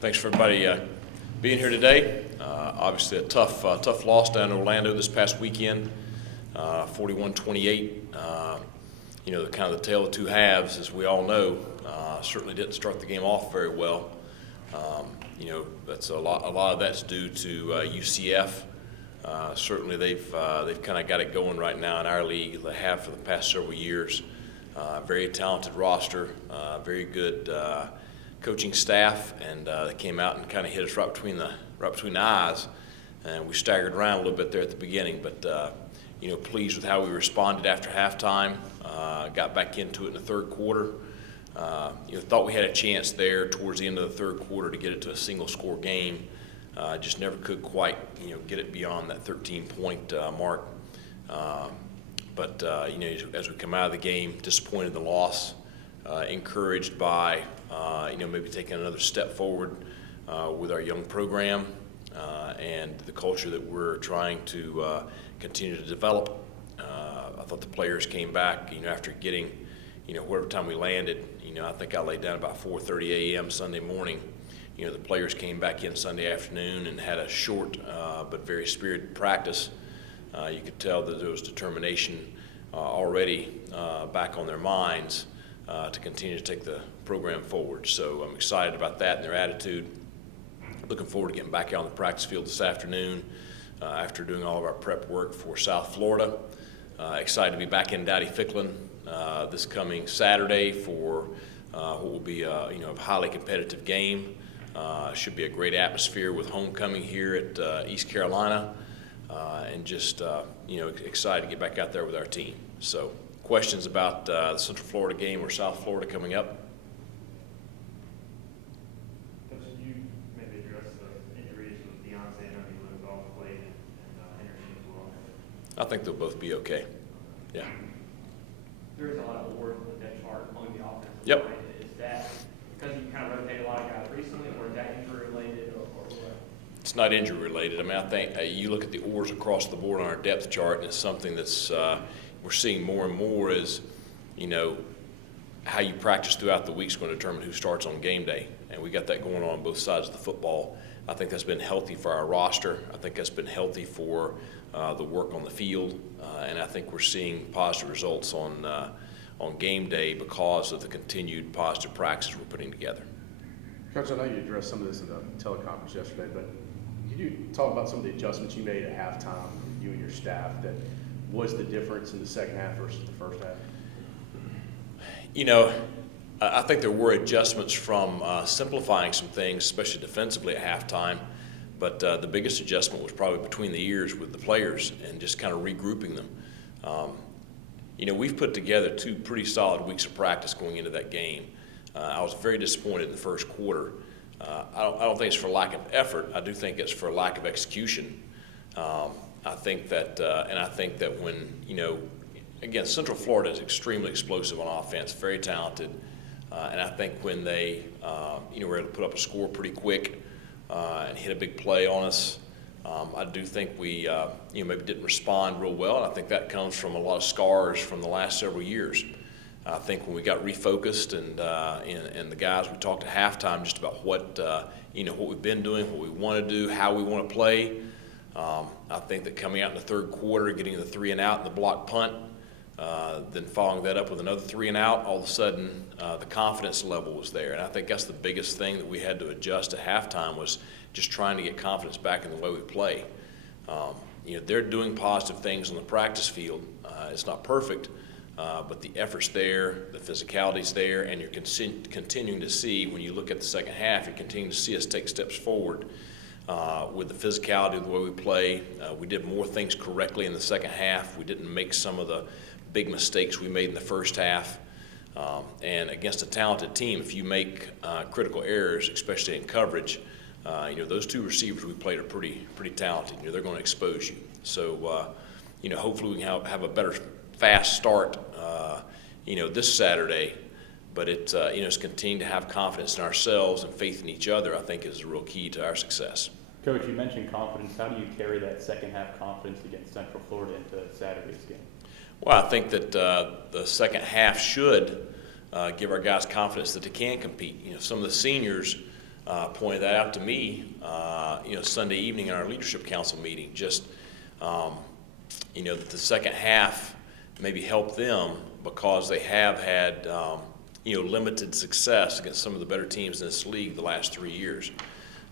Thanks for everybody being here today. Obviously a tough loss down in Orlando this past weekend, 41-28. Kind of the tale of two halves, as we all know. Certainly didn't start the game off very well. That's a lot of that's due to UCF. Certainly they've kind of got it going right now in our league. They have for the past several years. Very talented roster, very good coaching staff, and they came out and kind of hit us right between the eyes, and we staggered around a little bit there at the beginning. But pleased with how we responded after halftime. Got back into it in the third quarter. Thought we had a chance there towards the end of the third quarter to get it to a single-score game. Just never could quite get it beyond that 13-point mark. But as we come out of the game, disappointed in the loss, encouraged by maybe taking another step forward with our young program and the culture that we're trying to continue to develop. I thought the players came back, after getting, whatever time we landed. I think I laid down about 4:30 a.m. Sunday morning. The players came back in Sunday afternoon and had a short but very spirited practice. You could tell that there was determination already back on their minds to continue to take the program forward. So I'm excited about that and their attitude. Looking forward to getting back out on the practice field this afternoon after doing all of our prep work for South Florida. Excited to be back in Dowdy-Ficklin this coming Saturday for what will be a highly competitive game. Should be a great atmosphere with homecoming here at East Carolina, and just excited to get back out there with our team. So, questions about the Central Florida game or South Florida coming up? Coach, can you maybe address the injuries with Beyonce and Luke off played and Henderson as well? I think they'll both be okay. Yeah. There is a lot of work with that chart on the offensive Yep. line. Is that because you kind of rotated a lot of guys recently, or is that injury related, or what? It's not injury related. I mean, I think you look at the oars across the board on our depth chart, and it's something that's we're seeing more and more is, how you practice throughout the week is going to determine who starts on game day. And we got that going on both sides of the football. I think that's been healthy for our roster. I think that's been healthy for the work on the field. And I think we're seeing positive results on game day because of the continued positive practices we're putting together. Coach, I know you addressed some of this in the teleconference yesterday, but can you talk about some of the adjustments you made at halftime, you and your staff, that was the difference in the second half versus the first half? I think there were adjustments from simplifying some things, especially defensively at halftime. But the biggest adjustment was probably between the ears with the players and just kind of regrouping them. We've put together 2 pretty solid weeks of practice going into that game. I was very disappointed in the first quarter. I don't think it's for lack of effort. I do think it's for lack of execution. I think that when, again, Central Florida is extremely explosive on offense, very talented. And I think when they, were able to put up a score pretty quick and hit a big play on us, I do think we, maybe didn't respond real well. And I think that comes from a lot of scars from the last several years. I think when we got refocused and the guys, we talked at halftime just about what we've been doing, what we want to do, how we want to play. I think that coming out in the third quarter, getting the 3 and out and the block punt, then following that up with another 3 and out, all of a sudden the confidence level was there. And I think that's the biggest thing that we had to adjust at halftime, was just trying to get confidence back in the way we play. They're doing positive things on the practice field. It's not perfect, but the effort's there, the physicality's there, and you're continuing to see, when you look at the second half, you're continuing to see us take steps forward with the physicality of the way we play. We did more things correctly in the second half. We didn't make some of the big mistakes we made in the first half. And against a talented team, if you make critical errors, especially in coverage, those 2 receivers we played are pretty talented. They're going to expose you. So, hopefully we can have a better fast start, this Saturday. But it's continuing to have confidence in ourselves and faith in each other, I think, is the real key to our success. Coach, you mentioned confidence. How do you carry that second half confidence against Central Florida into Saturday's game? Well, I think that the second half should give our guys confidence that they can compete. Some of the seniors pointed that out to me, Sunday evening in our leadership council meeting. Just, that the second half maybe helped them because they have had, limited success against some of the better teams in this league the last 3 years.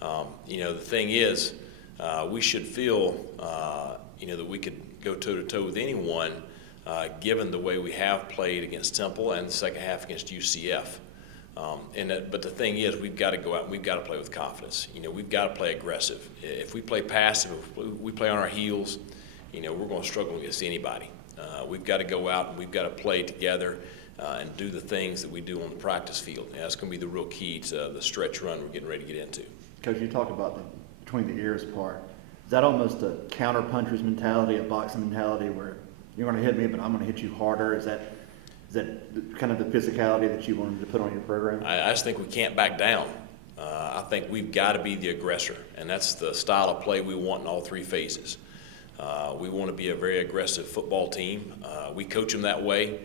The thing is, we should feel, that we could go toe-to-toe with anyone, given the way we have played against Temple and the second half against UCF. But the thing is, we've got to go out and we've got to play with confidence. We've got to play aggressive. If we play passive, if we play on our heels, we're going to struggle against anybody. We've got to go out and we've got to play together and do the things that we do on the practice field. And that's going to be the real key to the stretch run we're getting ready to get into. Coach, you talk about the between the ears part. Is that almost a counter-puncher's mentality, a boxing mentality where you're going to hit me, but I'm going to hit you harder? Is that kind of the physicality that you wanted to put on your program? I just think we can't back down. I think we've got to be the aggressor, and that's the style of play we want in all three phases. We want to be a very aggressive football team. We coach them that way.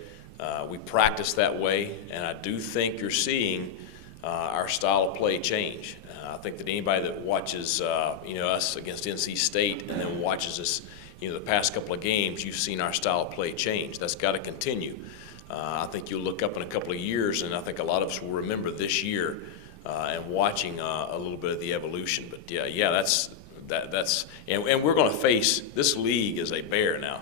We practice that way, and I do think you're seeing our style of play change. I think that anybody that watches, us against NC State and then watches us, the past couple of games, you've seen our style of play change. That's got to continue. I think you'll look up in a couple of years, and I think a lot of us will remember this year and watching a little bit of the evolution. But that's and we're going to face this league as a bear now.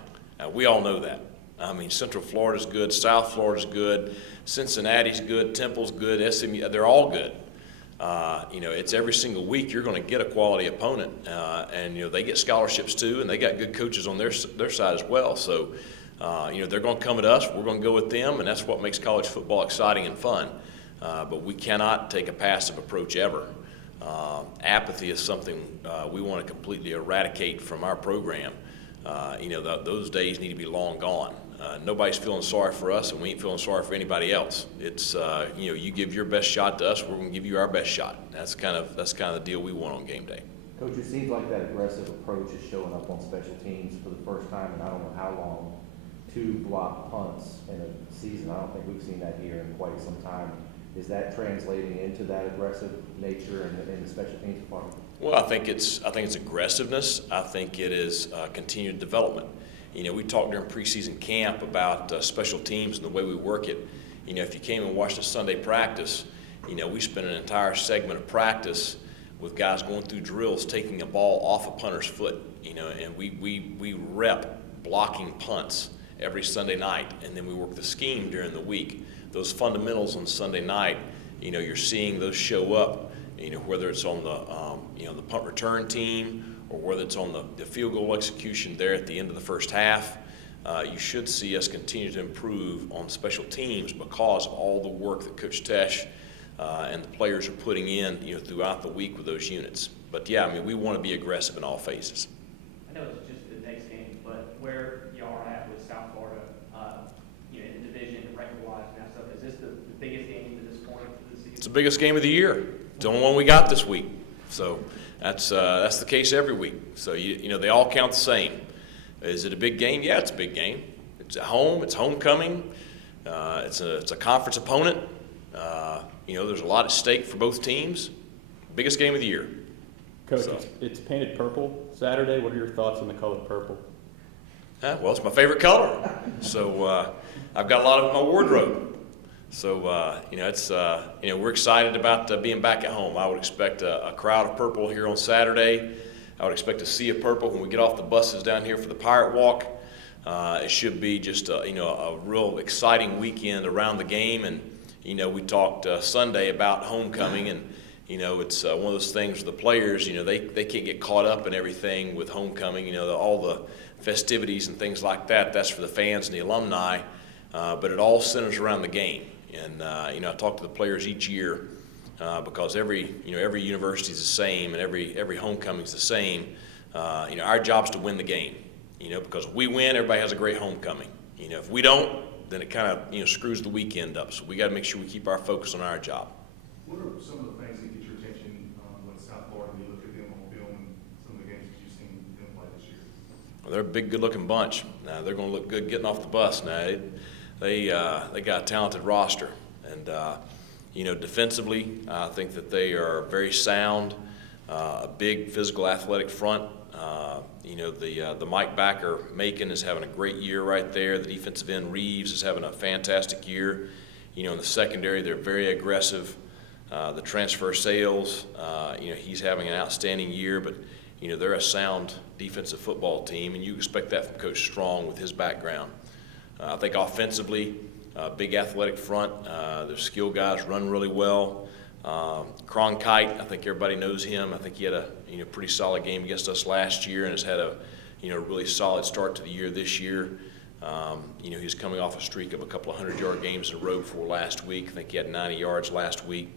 We all know that. I mean, Central Florida's good, South Florida's good, Cincinnati's good, Temple's good, SMU, they're all good. It's every single week you're going to get a quality opponent, and they get scholarships too, and they got good coaches on their side as well. So, they're going to come at us. We're going to go with them, and that's what makes college football exciting and fun. But we cannot take a passive approach ever. Apathy is something we want to completely eradicate from our program. Those days need to be long gone. Nobody's feeling sorry for us, and we ain't feeling sorry for anybody else. It's you give your best shot to us, we're going to give you our best shot. That's kind of the deal we want on game day. Coach, it seems like that aggressive approach is showing up on special teams for the first time in I don't know how long. 2 block punts in a season. I don't think we've seen that here in quite some time. Is that translating into that aggressive nature in the special teams department? Well, I think it's aggressiveness. I think it is continued development. We talked during preseason camp about special teams and the way we work it. If you came and watched a Sunday practice, we spent an entire segment of practice with guys going through drills, taking a ball off a punter's foot. And we rep blocking punts every Sunday night, and then we work the scheme during the week. Those fundamentals on Sunday night, you're seeing those show up. Whether it's on the punt return team or whether it's on the field goal execution there at the end of the first half, you should see us continue to improve on special teams because of all the work that Coach Tesh and the players are putting in, throughout the week with those units. But we want to be aggressive in all phases. I know it's just the next game, but where y'all are at with South Florida, in the division, rank-wise and that stuff, is this the biggest game to this point of the season? It's the biggest game of the year. It's the only one we got this week. So that's the case every week. So they all count the same. Is it a big game? Yeah, it's a big game. It's at home. It's homecoming. It's a conference opponent. There's a lot at stake for both teams. Biggest game of the year. Coach, So. it's painted purple Saturday. What are your thoughts on the color purple? Well, it's my favorite color. So I've got a lot of it in my wardrobe. So, we're excited about being back at home. I would expect a crowd of purple here on Saturday. I would expect to see a purple when we get off the buses down here for the Pirate Walk. It should be just a real exciting weekend around the game. And, we talked Sunday about homecoming, and, it's one of those things where the players, they can't get caught up in everything with homecoming, all the festivities and things like that. That's for the fans and the alumni. But it all centers around the game. And, I talk to the players each year because every university is the same and every homecoming is the same. Our job is to win the game, because if we win, everybody has a great homecoming. If we don't, then it kind of, screws the weekend up. So we got to make sure we keep our focus on our job. What are some of the things that get your attention with South Florida when you look at them on film and some of the games that you've seen them play this year? Well, they're a big, good-looking bunch. Now, they're going to look good getting off the bus. Now, they got a talented roster, and Defensively, I think that they are very sound, a big physical athletic front. The Mike backer, Macon, is having a great year right there. The defensive end, Reeves, is having a fantastic year. In the secondary, they're very aggressive. The transfer Sales, he's having an outstanding year, but, they're a sound defensive football team, and you expect that from Coach Strong with his background. I think offensively, big athletic front. Their skill guys run really well. Cronkite, I think everybody knows him. I think he had a pretty solid game against us last year and has had a really solid start to the year this year. He's coming off a streak of a couple of 100-yard games in a row before last week. I think he had 90 yards last week.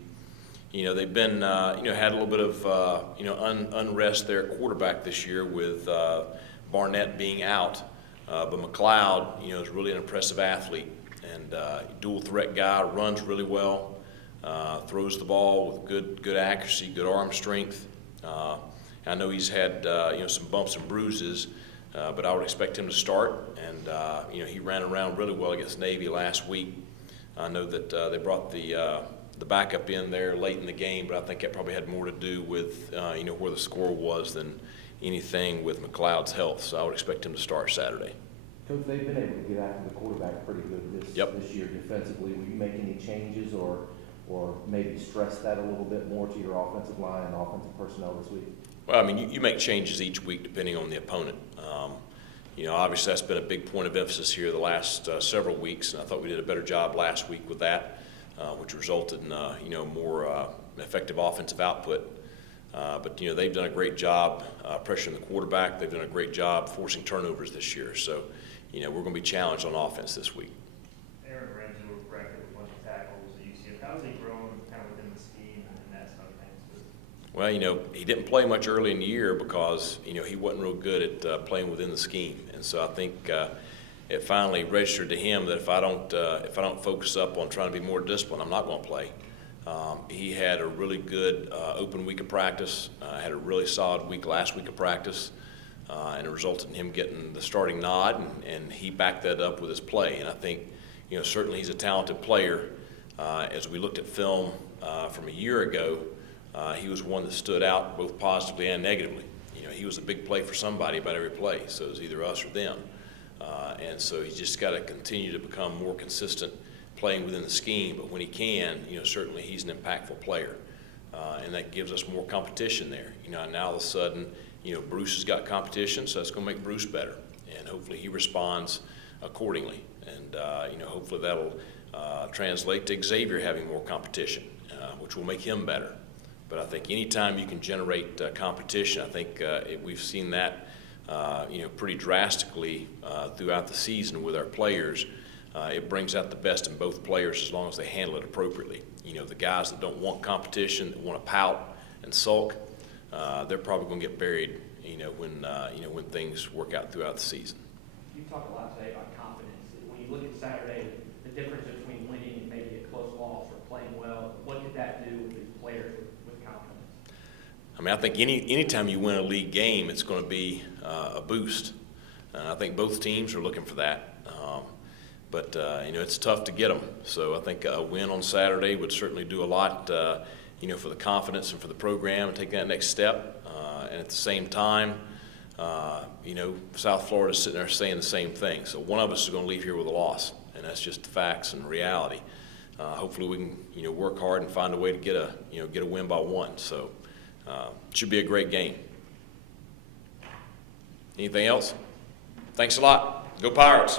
They've been had a little bit of unrest there at quarterback this year with Barnett being out, but McLeod is really an impressive athlete and dual threat guy, runs really well. Throws the ball with good accuracy, good arm strength. I know he's had some bumps and bruises, but I would expect him to start. And he ran around really well against Navy last week. I know that they brought the backup in there late in the game, but I think that probably had more to do with where the score was than anything with McLeod's health. So I would expect him to start Saturday. Coach, they've been able to get after the quarterback pretty good this year defensively. Will you make any changes or maybe stress that a little bit more to your offensive line and offensive personnel this week? Well, you make changes each week depending on the opponent. Obviously that's been a big point of emphasis here the last several weeks, and I thought we did a better job last week with that, which resulted in more effective offensive output. But they've done a great job pressuring the quarterback. They've done a great job forcing turnovers this year. So, we're going to be challenged on offense this week. Aaron Renzo racked up a bunch of tackles at UCF. How's he grown kind of within the scheme and that side of things? Well, he didn't play much early in the year because, he wasn't real good at playing within the scheme. And so I think it finally registered to him that if I don't focus up on trying to be more disciplined, I'm not going to play. He had a really good open week of practice, had a really solid week last week of practice, and it resulted in him getting the starting nod, and he backed that up with his play. And I think, certainly he's a talented player. As we looked at film from a year ago, he was one that stood out both positively and negatively. He was a big play for somebody about every play, so it was either us or them. And so he's just got to continue to become more consistent playing within the scheme, but when he can, certainly he's an impactful player. And that gives us more competition there. Now all of a sudden, Bruce has got competition, so that's going to make Bruce better. And hopefully he responds accordingly. And, hopefully that'll translate to Xavier having more competition, which will make him better. But I think anytime you can generate competition, I think we've seen that, pretty drastically throughout the season with our players. It brings out the best in both players as long as they handle it appropriately. The guys that don't want competition, that want to pout and sulk, they're probably going to get buried, when things work out throughout the season. You talk a lot today about confidence. When you look at Saturday, the difference between winning and maybe a close loss or playing well, what did that do with these players with confidence? I think anytime you win a league game, it's going to be a boost. And I think both teams are looking for that. But it's tough to get them. So I think a win on Saturday would certainly do a lot, for the confidence and for the program and taking that next step. And at the same time, South Florida is sitting there saying the same thing. So one of us is going to leave here with a loss, and that's just the facts and reality. Hopefully we can, work hard and find a way to get a win by one. So it should be a great game. Anything else? Thanks a lot. Go Pirates.